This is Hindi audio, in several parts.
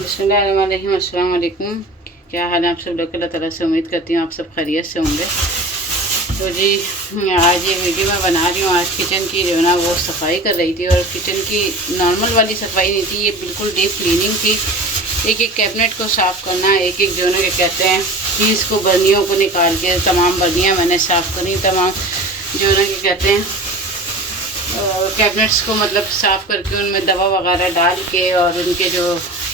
बिस्मिल्लाहिर्रहमानिर्रहीम, अस्सलाम वालेकुम। क्या हाल है आप सब लोग? अल्लाह ताला से उम्मीद करती हूँ आप सब खैरियत से होंगे। तो जी आज ये वीडियो मैं बना रही हूँ। आज किचन की जो है ना वो सफाई कर रही थी, और किचन की नॉर्मल वाली सफाई नहीं थी, ये बिल्कुल डीप क्लीनिंग थी। एक एक कैबिनेट को साफ़ करना, एक एक जो है ना क्या कहते हैं चीज़ को, बर्नियों को निकाल के तमाम बर्नियाँ मैंने साफ़ करी। तमाम जो है ना क्या कहते हैं कैबिनेट्स को मतलब साफ़ करके उनमें दवा वगैरह डाल के, और उनके जो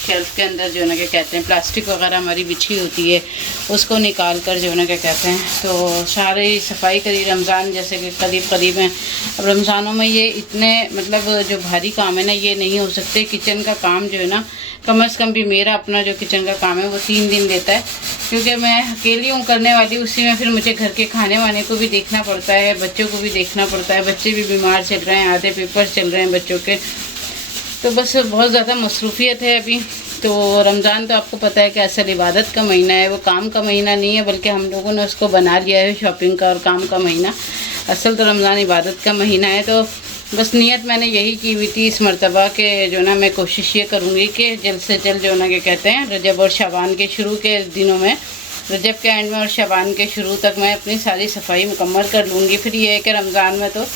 शेल्फ के अंदर जो है ना क्या कहते हैं प्लास्टिक वगैरह हमारी बिछी होती है उसको निकाल कर जो है ना क्या कहते हैं तो सारी सफाई करी। रमज़ान जैसे कि करीब हैं, अब रमज़ानों में ये इतने मतलब जो भारी काम है ना ये नहीं हो सकते। किचन का काम जो है ना कम से कम भी मेरा अपना जो किचन का काम है वो 3 दिन लेता है, क्योंकि मैं अकेली हूँ करने वाली। उसी में फिर मुझे घर के खाने वाने को भी देखना पड़ता है, बच्चों को भी देखना पड़ता है। बच्चे भी बीमार चल रहे हैं, आधे पेपर चल रहे हैं बच्चों के, तो बस बहुत ज़्यादा मसरूफियत है अभी। तो रमज़ान तो आपको पता है कि असल इबादत का महीना है, वो काम का महीना नहीं है, बल्कि हम लोगों ने उसको बना लिया है शॉपिंग का और काम का महीना। असल तो रमज़ान इबादत का महीना है। तो बस नियत मैंने यही की हुई थी इस मरतबा के जो ना मैं कोशिश ये करूँगी कि जल्द से जल्द जो ना क्या कहते हैं रजब और शाबान के शुरू के दिनों में, रजब के एंड में और शाबान के शुरू तक मैं अपनी सारी सफाई मुकम्मल कर लूँगी। फिर ये है कि रमज़ान में तो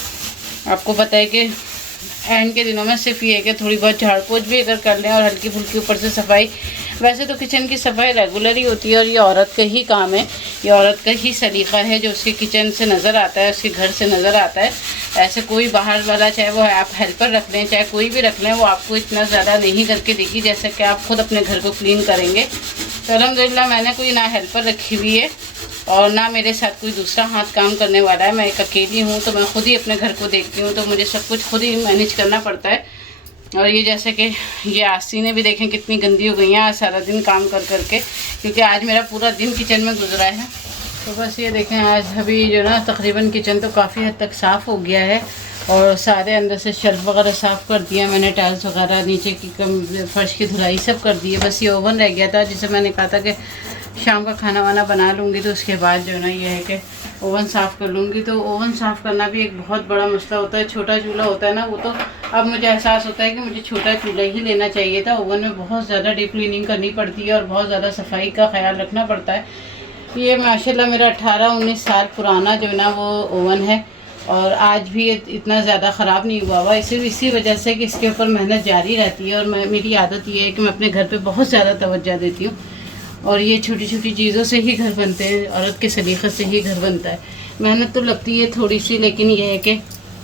आपको पता है कि एंड के दिनों में सिर्फ ये है कि थोड़ी बहुत झाड़ पोछ भी अगर कर लें और हल्की फुल्की ऊपर से सफाई। वैसे तो किचन की सफाई रेगुलर ही होती है, और ये औरत का ही काम है, ये औरत का ही सलीक़ा है जो उसके किचन से नज़र आता है, उसके घर से नज़र आता है। ऐसे कोई बाहर वाला, चाहे वो आप हेल्पर रख लें चाहे कोई भी रख लें, वो आपको इतना ज़्यादा नहीं करके देगी जैसे कि आप खुद अपने घर को क्लीन करेंगे। तो अल्हम्दुलिल्लाह मैंने कोई ना हेल्पर रखी हुई है और ना मेरे साथ कोई दूसरा हाथ काम करने वाला है। मैं एक अकेली हूँ, तो मैं खुद ही अपने घर को देखती हूँ, तो मुझे सब कुछ खुद ही मैनेज करना पड़ता है। और ये जैसे कि ये आस्तीनें भी देखें कितनी गंदी हो गई हैं आज सारा दिन काम कर करके, क्योंकि आज मेरा पूरा दिन किचन में गुजरा है। तो बस ये देखें आज अभी जो ना तकरीबन किचन तो काफ़ी हद तक साफ़ हो गया है, और सारे अंदर से शेल्फ वगैरह साफ़ कर दिया मैंने, टाइल्स वगैरह नीचे की फर्श की धुलाई सब कर दी है। बस ये ओवन रह गया था जिसे मैंने कहा था कि शाम का खाना वाना बना लूँगी, तो उसके बाद जो है ना ये है कि ओवन साफ़ कर लूँगी। तो ओवन साफ़ करना भी एक बहुत बड़ा मसला होता है। छोटा चूल्हा होता है ना, वो तो अब मुझे एहसास होता है कि मुझे छोटा चूल्हा ही लेना चाहिए था। ओवन में बहुत ज़्यादा डीप क्लीनिंग करनी पड़ती है और बहुत ज़्यादा सफाई का ख्याल रखना पड़ता है। ये माशाल्लाह मेरा 18-19 साल पुराना जो है ना वो ओवन है, और आज भी इतना ज़्यादा ख़राब नहीं हुआ हुआ। इसी वजह से कि इसके ऊपर मेहनत जारी रहती है, और मेरी आदत ये है कि मैं अपने घर पे बहुत ज़्यादा तवज्जो देती हूँ, और ये छोटी छोटी चीज़ों से ही घर बनते हैं, औरत के सलीक़े से ही घर बनता है। मेहनत तो लगती है थोड़ी सी, लेकिन ये है कि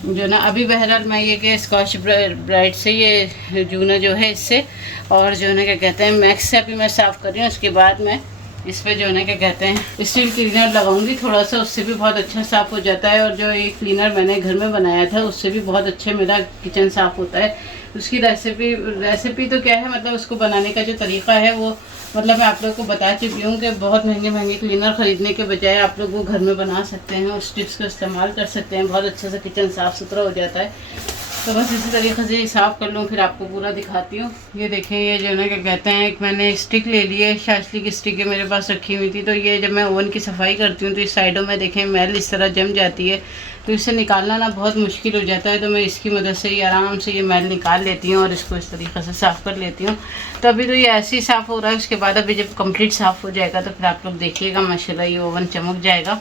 जो ना अभी बहरहाल मैं ये कि स्कॉच ब्राइट से ये जूना जो है इससे, और जो ना क्या कहते हैं मैक्स से अभी मैं साफ़ कर रही हूँ। उसके बाद मैं इस पर जो है ना क्या कहते हैं स्टील क्लीनर लगाऊंगी थोड़ा सा, उससे भी बहुत अच्छा साफ़ हो जाता है। और जो एक क्लीनर मैंने घर में बनाया था उससे भी बहुत अच्छे मेरा किचन साफ़ होता है। उसकी रेसिपी तो क्या है, मतलब उसको बनाने का जो तरीका है वो मतलब मैं आप लोगों को बता चुकी हूँ कि बहुत महंगे क्लीनर ख़रीदने के बजाय आप लोग वो घर में बना सकते हैं, उस टिप्स का इस्तेमाल कर सकते हैं, बहुत अच्छे से किचन साफ़ सुथरा हो जाता है। तो बस इसी तरीके से साफ़ कर लूँ, फिर आपको पूरा दिखाती हूँ। ये देखें, ये जो है क्या कहते हैं एक मैंने स्टिक ले ली है, शास्त्री की स्टिक है मेरे पास रखी हुई थी। तो ये जब मैं ओवन की सफाई करती हूँ तो इस साइडों में देखें मैल इस तरह जम जाती है, तो इसे निकालना ना बहुत मुश्किल हो जाता है। तो मैं इसकी मदद से ही आराम से ये मैल निकाल लेती हूँ और इसको इस तरीके से साफ़ कर लेती हूँ। तो अभी तो ये ऐसे ही साफ़ हो रहा है, उसके बाद अभी जब कंप्लीट साफ़ हो जाएगा तो फिर आप लोग देखिएगा माशाल्लाह ये ओवन चमक जाएगा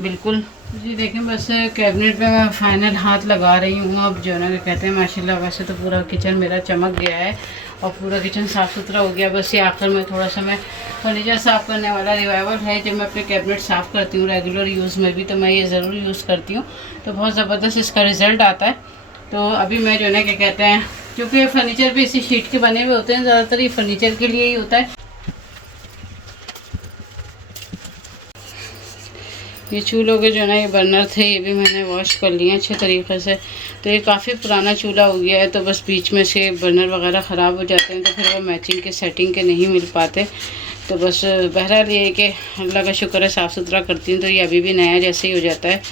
बिल्कुल। जी देखें, बस कैबिनेट पे मैं फाइनल हाथ लगा रही हूँ। अब जो ना कहते हैं माशाल्लाह वैसे तो पूरा किचन मेरा चमक गया है और पूरा किचन साफ़ सुथरा हो गया। बस ये आखिर में थोड़ा सा मैं फर्नीचर साफ़ करने वाला रिवाइवल है। जब मैं अपने कैबिनेट साफ़ करती हूँ रेगुलर यूज़ में भी, तो मैं ये ज़रूर यूज़ करती हूँ, तो बहुत ज़बरदस्त इसका रिज़ल्ट आता है। तो अभी मैं जो ना क्या कहते हैं, क्योंकि फर्नीचर भी इसी शीट के बने हुए होते हैं, ज़्यादातर ये फर्नीचर के लिए ही होता है। ये चूल्हों के जो है ना ये बर्नर थे, ये भी मैंने वॉश कर लिए अच्छे तरीके से। तो ये काफ़ी पुराना चूल्हा हो गया है, तो बस बीच में से बर्नर वगैरह ख़राब हो जाते हैं, तो फिर वो मैचिंग के सेटिंग के नहीं मिल पाते। तो बस बहरहाल ये है कि अल्लाह का शुक्र है साफ़ सुथरा करती हूँ तो ये अभी भी नया जैसे ही हो जाता है।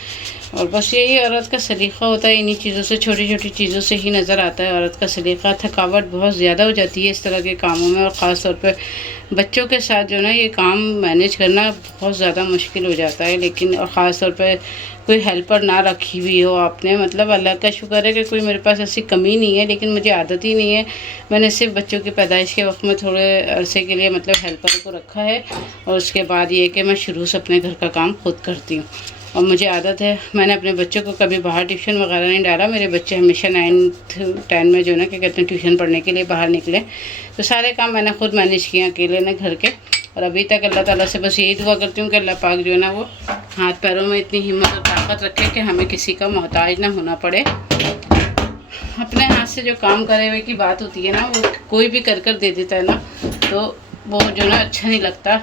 और बस यही औरत का सलीक़ा होता है, इन्हीं चीज़ों से, छोटी छोटी चीज़ों से ही नज़र आता है औरत का सलीक़ा। थकावट बहुत ज़्यादा हो जाती है इस तरह के कामों में, और ख़ास तौर पे बच्चों के साथ जो ना ये काम मैनेज करना बहुत ज़्यादा मुश्किल हो जाता है। लेकिन और ख़ास तौर पे कोई हेल्पर ना रखी हुई हो आपने। मतलब अल्लाह का शुक्र है कि कोई मेरे पास ऐसी कमी नहीं है, लेकिन मुझे आदत ही नहीं है। मैंने सिर्फ बच्चों की पैदाइश के वक्त में थोड़े अरसे के लिए मतलब हेल्पर को रखा है, और उसके बाद ये कि मैं शुरू से अपने घर का काम खुद करती हूँ और मुझे आदत है। मैंने अपने बच्चों को कभी बाहर ट्यूशन वगैरह नहीं डाला। मेरे बच्चे हमेशा 9th 10 में जो ना क्या कहते हैं ट्यूशन पढ़ने के लिए बाहर निकले, तो सारे काम मैंने खुद मैनेज किया अकेले ने घर के। और अभी तक अल्लाह ताला से बस यही दुआ करती हूँ कि अल्लाह पाक जो है ना वो हाथ पैरों में इतनी हिम्मत और ताकत रखे कि हमें किसी का मोहताज ना होना पड़े। अपने हाथ से जो काम करे हुए की बात होती है ना, वो कोई भी कर दे देता है ना, तो वो जो ना अच्छा नहीं लगता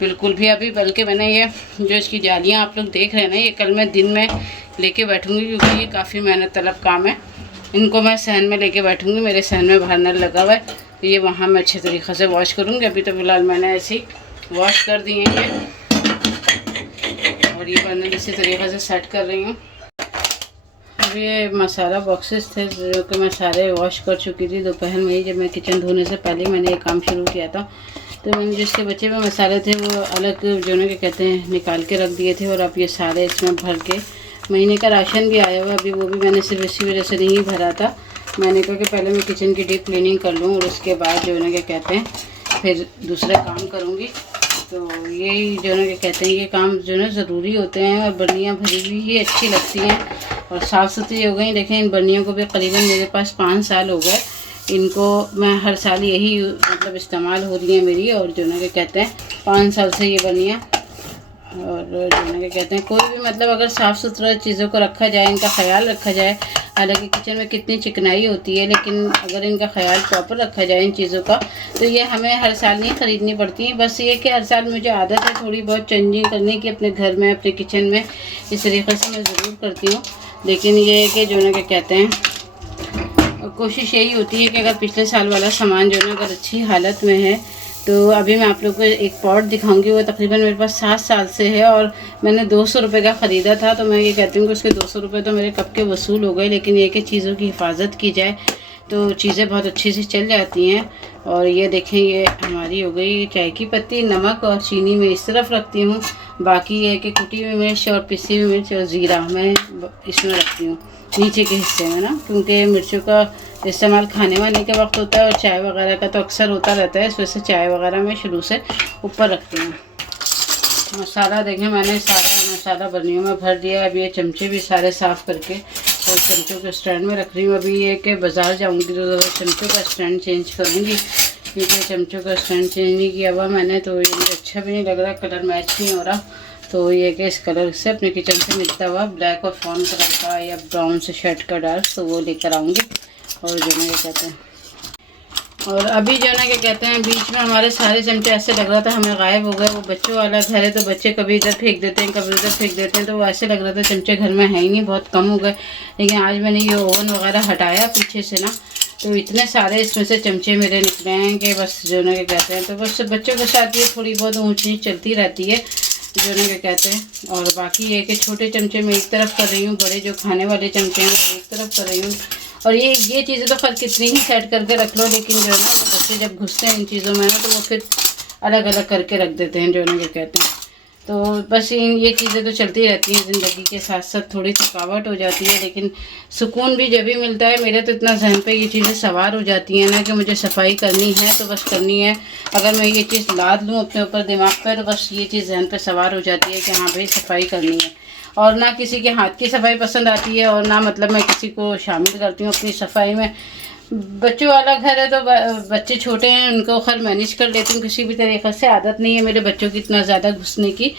बिल्कुल भी। अभी बल्कि मैंने ये जो इसकी जालियाँ आप लोग देख रहे हैं ना, ये कल मैं दिन में लेके बैठूँगी, क्योंकि ये काफ़ी मेहनत तलब काम है। इनको मैं सहन में लेके बैठूँगी। मेरे सहन में बाहर नल लगा हुआ है, तो ये वहाँ मैं अच्छे तरीक़े से वॉश करूँगी। अभी तो फ़िलहाल मैंने ऐसे ही वॉश कर दिए हैं और ये बर्नल इसी तरीक़े से सेट कर रही हूँ। अब ये मसाला बॉक्सेस थे जो कि मैं सारे वॉश कर चुकी थी दोपहर में ही। जब मैं किचन धोने से पहले मैंने ये काम शुरू किया था, तो मैंने जिसके बचे हुए मसाले थे वो अलग जो ना क्या कहते हैं निकाल के रख दिए थे। और अब ये सारे इसमें भर के, महीने का राशन भी आया हुआ है अभी, वो भी मैंने सिर्फ इसी वजह से नहीं भरा था। मैंने कहा कि पहले मैं किचन की डीप क्लीनिंग कर लूँ और उसके बाद जो ना क्या कहते हैं फिर दूसरे काम करूँगी। तो यही जो ना क्या कहते हैं ये काम जो ना ज़रूरी होते हैं। और बर्नियाँ भरी हुई ही अच्छी लगती हैं और साफ़ सुथरी हो गई। देखें इन बर्नियों को भी करीबन मेरे पास 5 साल हो गए। इनको मैं हर साल यही मतलब इस्तेमाल हो रही है मेरी। और जो ना क्या कहते हैं 5 साल से ये बर्नियाँ। और जो ना क्या कहते हैं कोई भी मतलब अगर साफ़ सुथरा चीज़ों को रखा जाए, इनका ख्याल रखा जाए, हालांकि किचन में कितनी चिकनाई होती है, लेकिन अगर इनका ख्याल प्रॉपर रखा जाए इन चीज़ों का, तो ये हमें हर साल नहीं ख़रीदनी पड़ती। बस ये कि हर साल मुझे आदत है थोड़ी बहुत चेंजिंग करने की अपने घर में, अपने किचन में। इस तरीक़े से मैं ज़रूर करती हूँ। लेकिन ये है कि जो ना क्या कहते हैं कोशिश यही होती है कि अगर पिछले साल वाला सामान जो ना अगर अच्छी हालत में है, तो अभी मैं आप लोगों को एक पॉट दिखाऊंगी। वो तकरीबन मेरे पास 7 साल से है और मैंने 200 रुपये का ख़रीदा था। तो मैं ये कहती हूँ कि उसके 200 रुपये तो मेरे कब के वसूल हो गए। लेकिन ये कि चीज़ों की हिफाजत की जाए तो चीज़ें बहुत अच्छी से चल जाती हैं। और ये देखें ये हमारी हो गई चाय की पत्ती, नमक और चीनी मैं इस तरफ रखती हूँ। बाकी ये कि कुटी हुई मिर्च और पिसी हुई मिर्च और ज़ीरा मैं इसमें रखती हूँ नीचे के हिस्से में ना, क्योंकि मिर्चों का इस्तेमाल खाने वाने के वक्त होता है और चाय वगैरह का तो अक्सर होता रहता है। इस वजह से चाय वगैरह मैं शुरू से ऊपर रखती हूँ। मसाला देखें मैंने सारा मसाला बर्नियों में भर दिया। अभी ये चमचे भी सारे साफ़ करके और चमचों के स्टैंड में रख रही हूँ। अभी ये कि बाज़ार जाऊँगी तो चमचों का स्टैंड चेंज करूँगी, क्योंकि चमचों का स्टैंड चेंज नहीं किया हुआ मैंने, तो ये मुझे अच्छा भी नहीं लग रहा, कलर मैच नहीं हो रहा। तो ये कि इस कलर से अपने किचन से मिलता हुआ ब्लैक और फाउन कलर का या ब्राउन से शर्ट का डार्क, तो वो लेकर आऊँगी। और जो ना क्या कहते हैं और अभी जो ना क्या कहते हैं बीच में हमारे सारे चमचे ऐसे लग रहा था हमें गायब हो गए। वो बच्चों वाला घर है तो बच्चे कभी इधर फेंक देते हैं कभी उधर फेंक देते हैं, तो वो ऐसे लग रहा था चमचे घर में है ही नहीं, बहुत कम हो गए। लेकिन आज मैंने ये ओवन वगैरह हटाया पीछे से ना, तो इतने सारे इसमें से चमचे मेरे निकले हैं कि बस जो ना क्या कहते हैं, तो बस बच्चों के साथ ये थोड़ी बहुत ऊँच नीच चलती रहती है जो ना क्या कहते हैं। और बाकी ये कि छोटे चमचे मैं एक तरफ कर रही हूँ, बड़े जो खाने वाले चमचे हैं वो एक तरफ कर रही हूँ। और ये चीज़ें तो खैर कितनी ही सेट करके रख लो, लेकिन जो है ना वो बच्चे जब घुसते हैं इन चीज़ों में ना तो वो फिर अलग अलग करके रख देते हैं जो ना क्या कहते हैं। तो बस ये चीज़ें तो चलती रहती हैं ज़िंदगी के साथ साथ। थोड़ी थकावट हो जाती है, लेकिन सुकून भी जब भी मिलता है। मेरे तो इतना जहन पे ये चीज़ें सवार हो जाती हैं ना कि मुझे सफाई करनी है तो बस करनी है। अगर मैं ये चीज़ लाद लूँ अपने ऊपर दिमाग पर, तो बस ये चीज़ जहन पे सवार हो जाती है कि हाँ भाई सफाई करनी है। और ना किसी के हाथ की सफाई पसंद आती है और ना मतलब मैं किसी को शामिल करती हूँ अपनी सफाई में। बच्चों वाला घर है तो बच्चे छोटे हैं, उनको खैर मैनेज कर लेती हूँ किसी भी तरीक़े से। आदत नहीं है मेरे बच्चों की इतना ज़्यादा घुसने की।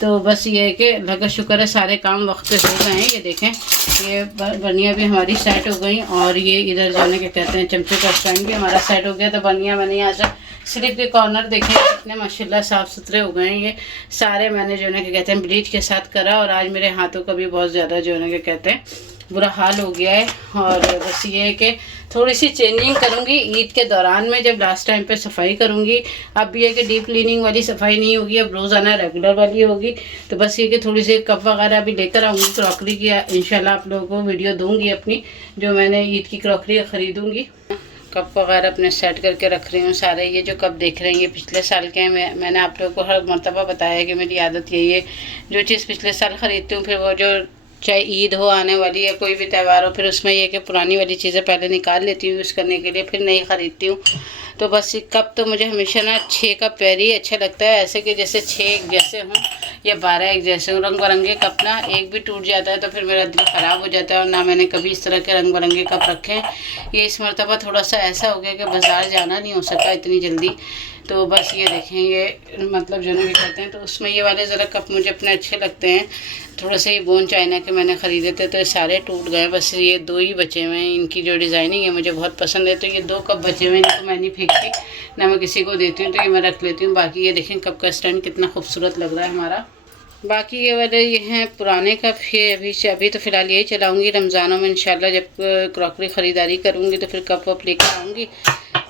तो बस ये है कि अल्लाह का शुक्र है सारे काम वक्त पे हो गए हैं। ये देखें ये बर्नियाँ भी हमारी सेट हो गई और ये इधर जो है क्या कहते हैं चमचे का स्टैंड भी हमारा सेट हो गया। तो बर्नियाँ मैंने यहाँ से स्लिप के कॉर्नर देखें कितने माशाल्लाह साफ़ सुथरे हो गए हैं। ये सारे मैंने जो है क्या कहते हैं ब्लीच के साथ करा। और आज मेरे हाथों का भी बहुत ज़्यादा जो है क्या कहते हैं बुरा हाल हो गया है। और बस ये है कि थोड़ी सी चेंजिंग करूँगी ईद के दौरान में, जब लास्ट टाइम पे सफाई करूँगी। अब ये है कि डीप क्लीनिंग वाली सफाई नहीं होगी, अब रोज़ाना रेगुलर वाली होगी। तो बस ये कि थोड़ी सी कप वगैरह भी लेकर आऊँगी क्रॉकरी की। इंशाल्लाह आप लोगों को वीडियो दूँगी अपनी जो मैंने ईद की क्रॉकरी ख़रीदूँगी। कप वगैरह अपने सेट करके रख रही हूँ सारे। ये जो कप देख रहे हैं ये पिछले साल के हैं। मैंने आप लोगों को हर मरतबा बताया कि मेरी आदत यही है, जो चीज़ पिछले साल ख़रीदती हूँ फिर वो जो चाहे ईद हो आने वाली है, कोई भी त्यौहार हो, फिर उसमें ये कि पुरानी वाली चीज़ें पहले निकाल लेती हूँ यूज़ करने के लिए, फिर नई ख़रीदती हूँ। तो बस कप तो मुझे हमेशा ना 6 कप वेरी अच्छा लगता है, ऐसे कि जैसे 6 एक जैसे हों या 12 एक जैसे हों। रंग बिरंगे कप ना एक भी टूट जाता है तो फिर मेरा दिल ख़राब हो जाता है, और ना मैंने कभी इस तरह के रंग बिरंगे कप रखे हैं। ये इस मरतबा थोड़ा सा ऐसा हो गया कि बाज़ार जाना नहीं हो सका इतनी जल्दी, तो बस ये देखें, ये मतलब जो ना कहते हैं, तो उसमें ये वाले ज़रा कप मुझे अपने अच्छे लगते हैं। थोड़ा सा ये बोन चाइना के मैंने ख़रीदे थे, तो ये सारे टूट गए, बस ये 2 ही बचे हुए हैं। इनकी जो डिज़ाइनिंग है मुझे बहुत पसंद है, तो ये 2 कप बचे हुए हैं, इनको मैं नहीं फेंकती, ना मैं किसी को देती हूँ, तो ये मैं रख लेती हूँ। बाकी ये देखें कप का स्टैंड कितना खूबसूरत लग रहा है हमारा। बाकी ये वाले ये हैं पुराने कप, ये अभी तो फ़िलहाल यही चलाऊँगी। रमज़ानों में इंशाल्लाह जब क्रॉकरी ख़रीदारी करूँगी तो फिर कप वप लेकर आऊँगी,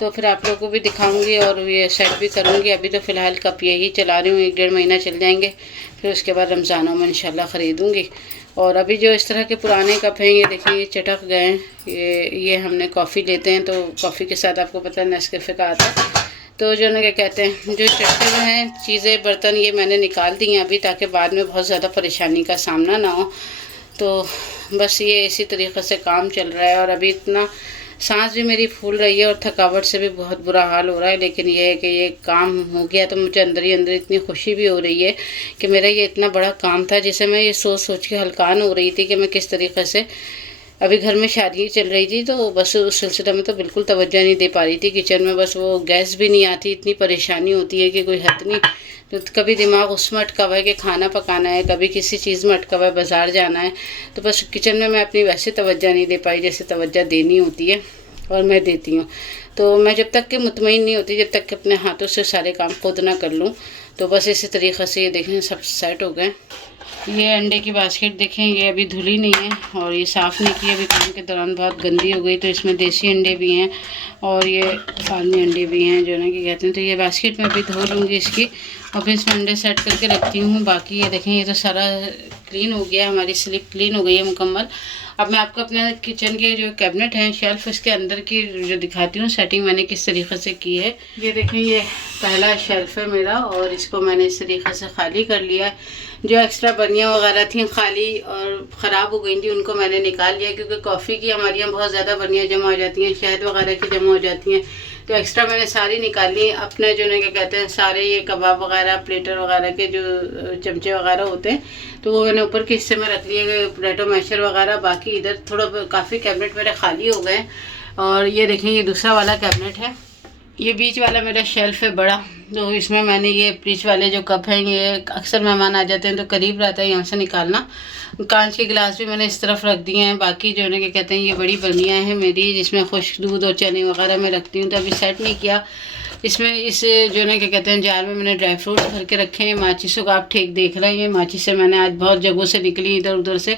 तो फिर आप लोगों को भी दिखाऊंगी और ये सेट भी करूँगी। अभी तो फ़िलहाल कप यही चला रही हूँ, 1-1.5 महीना चल जाएंगे, फिर उसके बाद रमज़ानों में इंशाल्लाह ख़रीदूँगी। और अभी जो इस तरह के पुराने कप हैं, ये देखिए ये चटक गए हैं। ये हमने कॉफ़ी लेते हैं, तो कॉफ़ी के साथ आपको पता है नेस्कैफ़े का आता है, तो जो ना क्या कहते हैं, जो चटके हुए हैं चीज़ें बर्तन, ये मैंने निकाल दी हैं अभी, ताकि बाद में बहुत ज़्यादा परेशानी का सामना ना हो। तो बस ये इसी तरीक़े से काम चल रहा है। और अभी इतना सांस भी मेरी फूल रही है और थकावट से भी बहुत बुरा हाल हो रहा है, लेकिन ये है कि ये काम हो गया तो मुझे अंदर ही अंदर इतनी खुशी भी हो रही है कि मेरा ये इतना बड़ा काम था जिसे मैं ये सोच सोच के हलकान हो रही थी कि मैं किस तरीके से, अभी घर में शादी चल रही थी, तो बस उस सिलसिले में तो बिल्कुल तवज्जो नहीं दे पा रही थी। किचन में बस वो गैस भी नहीं आती, इतनी परेशानी होती है कि कोई हद नहीं। तो कभी दिमाग उसमें अटका हुआ है कि खाना पकाना है, कभी किसी चीज़ में अटका हुआ है, बाज़ार जाना है, तो बस किचन में मैं अपनी वैसे तवज्जो नहीं दे पाई जैसे तवज्जो देनी होती है, और मैं देती हूँ। तो मैं जब तक कि मुतमईन नहीं होती, जब तक कि अपने हाथों से सारे काम खुद ना कर लूँ, तो बस इसी तरीक़े से ये देखें सब सेट हो गए। ये अंडे की बास्केट देखें, ये अभी धुली नहीं है और ये साफ़ नहीं की, अभी काम के दौरान बहुत गंदी हो गई, तो इसमें देसी अंडे भी हैं और ये फार्मी अंडे भी हैं जो ना कि कहते हैं। तो ये बास्केट में अभी धो लूँगी इसकी, और फिर इसमें अंडे सेट करके रखती हूँ। बाकी ये देखें, ये तो सारा क्लीन हो गया, हमारी स्लिप क्लीन हो गई है मुकम्मल। अब मैं आपको अपने किचन के जो कैबिनेट हैं, शेल्फ, इसके अंदर की जो दिखाती हूँ सेटिंग मैंने किस तरीके से की है। ये देखें, ये पहला शेल्फ है मेरा और इसको मैंने इस तरीके से खाली कर लिया है। जो एक्स्ट्रा बर्नियाँ वगैरह थी खाली और ख़राब हो गई थी, उनको मैंने निकाल लिया, क्योंकि कॉफ़ी की हमारे यहाँ बहुत ज़्यादा बर्नियाँ जमा हो जाती हैं, शहद वगैरह की जमा हो जाती हैं, तो एक्स्ट्रा मैंने सारी निकाल ली। अपने जो ना क्या कहते हैं, सारे ये कबाब वगैरह, प्लेटर वगैरह के जो चमचे वगैरह होते हैं, तो वो मैंने ऊपर के हिस्से में रख लिए, प्लेटो मैशर वगैरह। बाकी इधर थोड़ा काफ़ी कैबिनेट मेरे खाली हो गए। और ये देखें, ये दूसरा वाला कैबिनेट है, ये बीच वाला मेरा शेल्फ है बड़ा, तो इसमें मैंने ये बीच वाले जो कप हैं, ये अक्सर मेहमान आ जाते हैं तो करीब रहता है यहाँ से निकालना। कांच के गिलास भी मैंने इस तरफ रख दिए हैं। बाकी जो है क्या कहते हैं, ये बड़ी बर्नियाँ हैं मेरी, जिसमें खुश्क दूध और चने वगैरह मैं रखती हूँ, तो अभी सेट नहीं किया। इसमें इस जो ना क्या कहते हैं, जार में मैंने ड्राई फ्रूट भर के रखे हैं। माचिसों का आप ठीक देख रहे हैं, माचिस से मैंने आज बहुत जगहों से निकली इधर उधर से,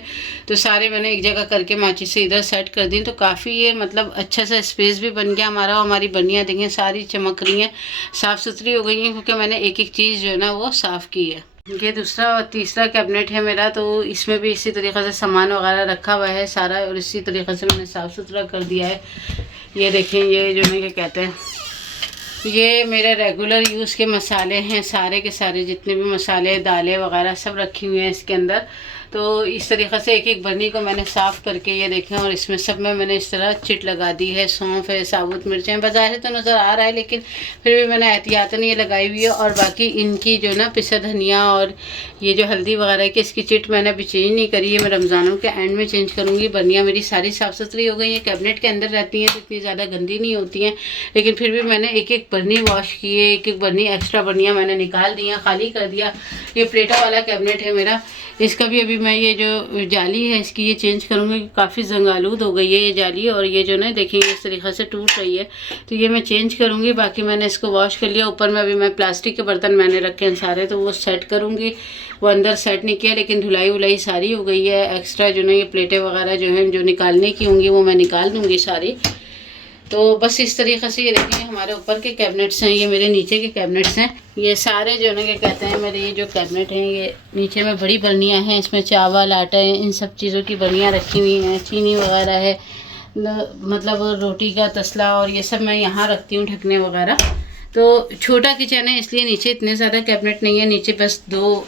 तो सारे मैंने एक जगह करके माचिस से इधर सेट कर दी, तो काफ़ी ये मतलब अच्छा सा स्पेस भी बन गया हमारा। और हमारी बर्नियाँ देखें सारी चमक रही हैं, साफ़ सुथरी हो गई हैं, क्योंकि मैंने एक एक चीज़ जो है ना वो साफ़ की है। ये दूसरा और तीसरा कैबिनेट है मेरा, तो इसमें भी इसी तरीक़े से सामान वगैरह रखा हुआ है सारा, और इसी तरीक़े से मैंने साफ़ सुथरा कर दिया है। ये देखें, ये जो ना क्या कहते हैं, ये मेरे रेगुलर यूज़ के मसाले हैं, सारे के सारे जितने भी मसाले, दालें वगैरह सब रखी हुई हैं इसके अंदर। तो इस तरीक़े से एक एक बर्नी को मैंने साफ़ करके ये देखें, और इसमें सब में मैंने इस तरह चिट लगा दी है। सौंफ है, साबुत मिर्चें, बाज़ार तो नज़र आ रहा है लेकिन फिर भी मैंने एहतियातन ये लगाई हुई है। और बाकी इनकी जो ना पिसा धनिया और ये जो हल्दी वगैरह की इसकी चिट मैंने अभी चेंज नहीं करी है, मैं रमज़ानों के एंड में चेंज करूँगी। बर्नियाँ मेरी सारी साफ़ सुथरी हो गई हैं, कैबिनेट के अंदर रहती हैं तो इतनी ज़्यादा गंदी नहीं होती हैं, लेकिन फिर भी मैंने एक एक बर्नी वॉश की है, एक एक बर्नी एक्स्ट्रा बर्नियाँ मैंने निकाल दी हैं, खाली कर दिया। ये प्लेटा वाला कैबिनेट है मेरा, इसका भी अभी मैं ये जो जाली है इसकी ये चेंज करूँगी, काफ़ी जंगालूद हो गई है ये जाली, और ये जो ना देखेंगे इस तरीक़े से टूट रही है, तो ये मैं चेंज करूँगी। बाकी मैंने इसको वॉश कर लिया। ऊपर में अभी मैं प्लास्टिक के बर्तन मैंने रखे हैं सारे, तो वो सेट करूँगी। वो अंदर सेट नहीं किया, लेकिन धुलाई वुलाई सारी हो गई है। एक्स्ट्रा जो ना ये प्लेटें वगैरह जो हैं जो निकालने की होंगी वो मैं निकाल दूँगी सारी। तो बस इस तरीक़े से ये देखिए हमारे ऊपर के कैबिनेट्स हैं, ये मेरे नीचे के कैबिनेट्स हैं। ये सारे जो ना क्या कहते हैं, मेरे ये जो कैबिनेट हैं, ये नीचे में बड़ी बर्नियाँ हैं, इसमें चावल, आटा, इन सब चीज़ों की बर्नियाँ रखी हुई हैं, चीनी वगैरह है, मतलब रोटी का तसला, और ये सब मैं यहाँ रखती हूँ ढकने वगैरह। तो छोटा किचन है इसलिए नीचे इतने ज़्यादा कैबिनेट नहीं है, नीचे बस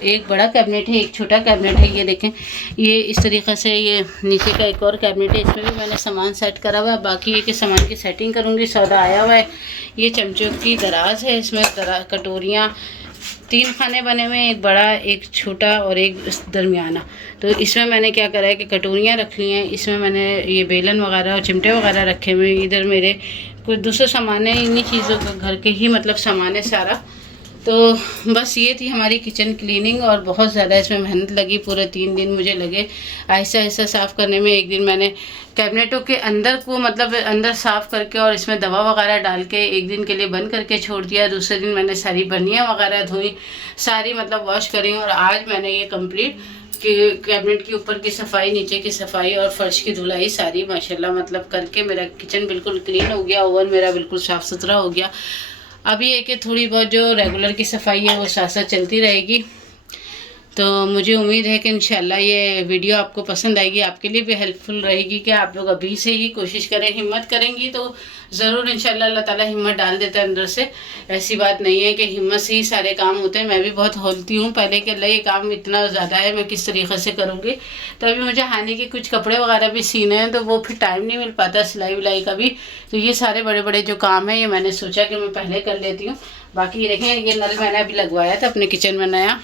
एक बड़ा कैबिनेट है, एक छोटा कैबिनेट है। ये देखें, ये इस तरीक़े से ये नीचे का एक और कैबिनेट है, इसमें भी मैंने सामान सेट करा हुआ है। बाकी ये कि सामान की सेटिंग करूँगी, सौदा आया हुआ है। ये चमचों की दराज है, इसमें कटोरियाँ 3 खाने बने हुए हैं, एक बड़ा, एक छोटा और एक दरमियाना। तो इसमें मैंने क्या करा है कि कटोरियाँ रख ली हैं, इसमें मैंने ये बेलन वगैरह और चिमटे वगैरह रखे हुए हैं। इधर मेरे कुछ दूसरे सामान है, इन्हीं चीज़ों का घर के ही मतलब सामान है सारा। तो बस ये थी हमारी किचन क्लीनिंग, और बहुत ज़्यादा इसमें मेहनत लगी, पूरे 3 दिन मुझे लगे ऐसा ऐसा साफ़ करने में। एक दिन मैंने कैबिनेटों के अंदर को मतलब अंदर साफ़ करके और इसमें दवा वगैरह डाल के एक दिन के लिए बंद करके छोड़ दिया। दूसरे दिन मैंने सारी बर्नियाँ वगैरह धोई, सारी मतलब वॉश करी, और आज मैंने ये कंप्लीट कि कैबिनेट के ऊपर की सफाई, नीचे की सफाई और फर्श की धुलाई सारी माशाल्लाह मतलब करके मेरा किचन बिल्कुल क्लीन हो गया। ओवन मेरा बिल्कुल साफ़ सुथरा हो गया। अभी ये कि थोड़ी बहुत जो रेगुलर की सफाई है वो साथ साथ चलती रहेगी। तो मुझे उम्मीद है कि इंशाल्लाह ये वीडियो आपको पसंद आएगी, आपके लिए भी हेल्पफुल रहेगी कि आप लोग अभी से ही कोशिश करें। हिम्मत करेंगी तो ज़रूर इंशाल्लाह अल्लाह ताला हिम्मत डाल देता है अंदर से। ऐसी बात नहीं है कि हिम्मत से ही सारे काम होते हैं। मैं भी बहुत होलती हूँ पहले कि अल्लाह ये काम इतना ज़्यादा है, मैं किस तरीक़े से करूँगी। तो अभी मुझे हानि के कुछ कपड़े वगैरह भी सीने हैं, तो वो फिर टाइम नहीं मिल पाता सिलाई विलाई का भी। तो ये सारे बड़े बड़े जो काम हैं ये मैंने सोचा कि मैं पहले कर लेती हूँ। बाकी देखें, ये नल मैंने अभी लगवाया था अपने किचन में नया,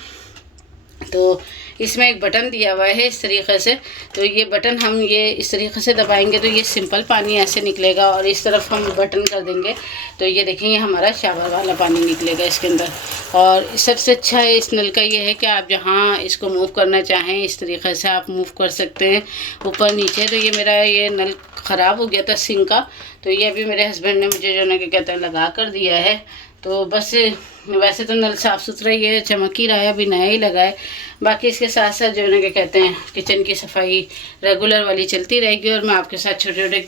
तो इसमें एक बटन दिया हुआ है इस तरीक़े से। तो ये बटन हम ये इस तरीक़े से दबाएंगे तो ये सिंपल पानी ऐसे निकलेगा, और इस तरफ हम बटन कर देंगे तो ये देखेंगे हमारा शावर वाला पानी निकलेगा इसके अंदर। और सबसे अच्छा है इस नल का ये है कि आप जहाँ इसको मूव करना चाहें इस तरीक़े से आप मूव कर सकते हैं ऊपर नीचे। तो ये मेरा ये नल ख़राब हो गया था सिंक का, तो ये अभी मेरे हस्बैंड ने मुझे जो ना क्या कहते हैं लगा कर दिया है। तो बस वैसे तो नल साफ़ सुथरा ही है, चमक ही रहा है, अभी नया ही लगा है। बाकी इसके साथ साथ जो है क्या कहते हैं किचन की सफाई रेगुलर वाली चलती रहेगी, और मैं आपके साथ छोटे छोटे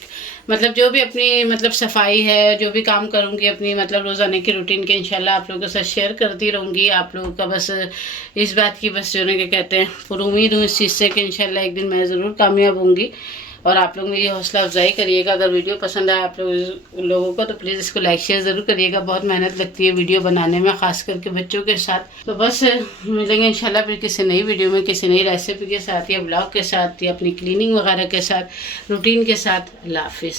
मतलब जो भी अपनी मतलब सफाई है, जो भी काम करूँगी अपनी मतलब रोज़ाना की रूटीन के इंशाल्लाह आप लोगों के साथ शेयर करती रहूँगी। आप लोगों का बस इस बात की बस जो है क्या कहते हैं पूरी उम्मीद हूँ इस चीज़ से कि इंशाल्लाह एक दिन मैं ज़रूर कामयाब होंगी। और आप लोग मेरी हौसला अफजाई करिएगा। अगर वीडियो पसंद आए आप लोगों को तो प्लीज़ इसको लाइक शेयर ज़रूर करिएगा। बहुत मेहनत लगती है वीडियो बनाने में, ख़ास करके बच्चों के साथ। तो बस मिलेंगे इंशाल्लाह फिर किसी नई वीडियो में, किसी नई रेसिपी के साथ, या ब्लॉग के साथ, या अपनी क्लीनिंग वगैरह के साथ, रूटीन के साथ। अल्लाह हाफिज़।